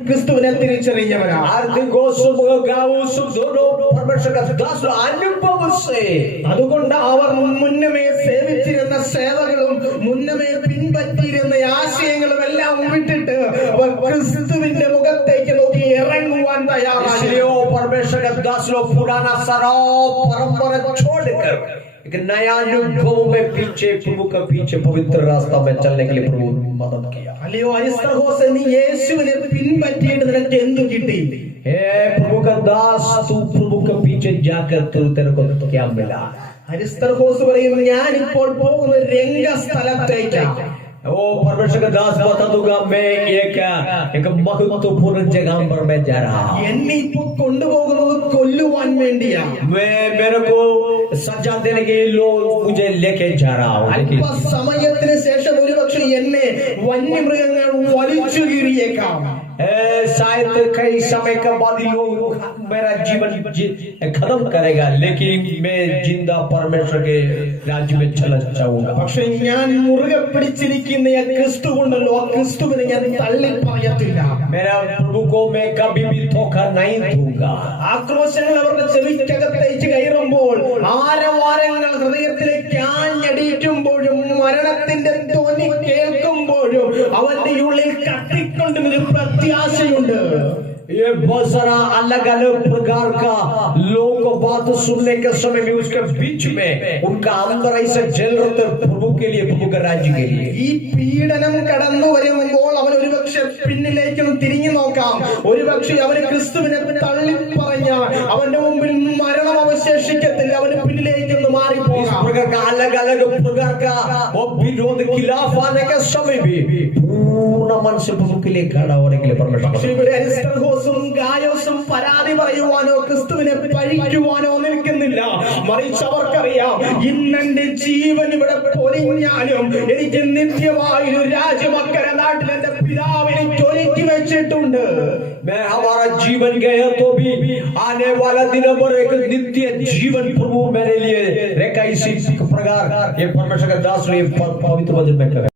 ക്രിസ്തുവിനെ തിരിച്ചറിഞ്ഞവരാണ്. അതുകൊണ്ട് അവർ മുന്നമേ സേവിച്ചിരുന്ന സേവകളും മുന്നമേ പിൻപറ്റിയിരുന്ന ആശയങ്ങളും എല്ലാം വിട്ടിട്ട് അവർ ക്രിസ്തുവിന്റെ മുഖത്തേക്ക് നോക്കി ഇറങ്ങുവാൻ തയ്യാറായി. एक नया अनुभव में पीछे प्रभु का पीछे पवित्र रास्ता में चलने के लिए प्रभु मदद किया. അല്ലയോ അരിസ്തർഹോസേ, നീ യേശുവിനെ പിൻപറ്റിയിട്ട് നിനക്ക് എന്തു കിട്ടി? हे प्रभु का दास, तू प्रभु के पीछे जाकर तेरे को क्या मिला? അരിസ്തർഹോസ് പറയും, ഞാൻ ഇപ്പോൾ പോകുന്ന രംഗസ്ഥലത്തേക്കാണ്. ओ परमेश्वर का दास बता दूंगा, मैं एक महत्वपूर्ण जगह पर मैं जा रहा हूं. എന്നെ ഇപ്പോൾ കൊണ്ടുപോകുന്നത് കൊല്ലുവാൻ വേണ്ടിയാണ്. मेरे को सजा देने के लिए लोग मुझे लेके जा रहा हूं. സമയത്തിന് ശേഷം ഒരുപക്ഷെ എന്നെ വന്യമൃഗങ്ങൾ വലിച്ചു കീറിയേക്കാം. शायद कई समय के बाद लोग मेरा जीवन खत्म करेगा, लेकिन मैं जिंदा परमेश्वर के राज्य में चला जाऊंगा. പക്ഷെ ഞാൻ മുറുകെ പിടിച്ചിരിക്കുന്ന ക്രിസ്തു കൊണ്ടല്ലോ, ആ ക്രിസ്തുവിനെ ഞാൻ തള്ളി പറയത്തില്ല. मेरा प्रभु को मैं कभी भी धोखा नहीं दूंगा. ആക്രോശങ്ങൾ അവരുടെ ചെവിക്കകത്തേക്ക് കയറുമ്പോൾ, ആരവാരങ്ങൾ ഹൃദയത്തിലേക്ക് ആഞ്ഞടിക്കുമ്പോഴും മരണത്തിന്റെ ധ്വനി കേൾക്കുമ്പോഴും അവന്റെ ഉള്ളിൽ കത്തിക്കൊണ്ടും प्रत्याशयुंड. ये बहुत सारा अलग अलग प्रकार का लोगों को बात सुनने के समय में उसके बीच में उनका अंदर ऐसा जल रहता है प्रभु के लिए, प्रभु के राज्य के लिए. ഈ പീഡനം കടന്നു വരുമ്പോൾ അവൻ ഒരുപക്ഷെ പിന്നിലേക്ക് തിരിഞ്ഞു നോക്കാം. ഒരുപക്ഷെ അവന് ക്രിസ്തുവിനെ തള്ളി പറഞ്ഞ അവന്റെ മുമ്പിൽ മരണം അവശേഷിക്കത്തില്ല, അവന് പിന്നിലേക്കൊന്ന് മാറിപ്പോകാം. अलग अलग प्रकार का वो विरोध खिलाफ आने के समय भी पूर्ण मन से प्रभु के लिए खड़ा होने के लिए परमेश्वर ഗായോസും പരാതി പറയുവാനോ ക്രിസ്തുവിനെ പഴിക്കുവാനോ നിൽക്കുന്നില്ല. മറിച്ച് അവർക്കറിയാം, ഇന്നെന്റെ ജീവൻ ഇവിടെ പൊലിഞ്ഞാലും എനിക്ക് നിത്യമായൊരു രാജ്യമക്കര നാട്ടിൽ എന്റെ പിതാവ് എനിക്ക് ഒരുക്കി വെച്ചിട്ടുണ്ട്. मैं हमारा जीवन गया तो भी आने वाला दिनों पर एक नित्य जीवन प्रभु मेरे लिए रेखा इसी प्रकार ये परमेश्वर का दास ने पवित्र वचन में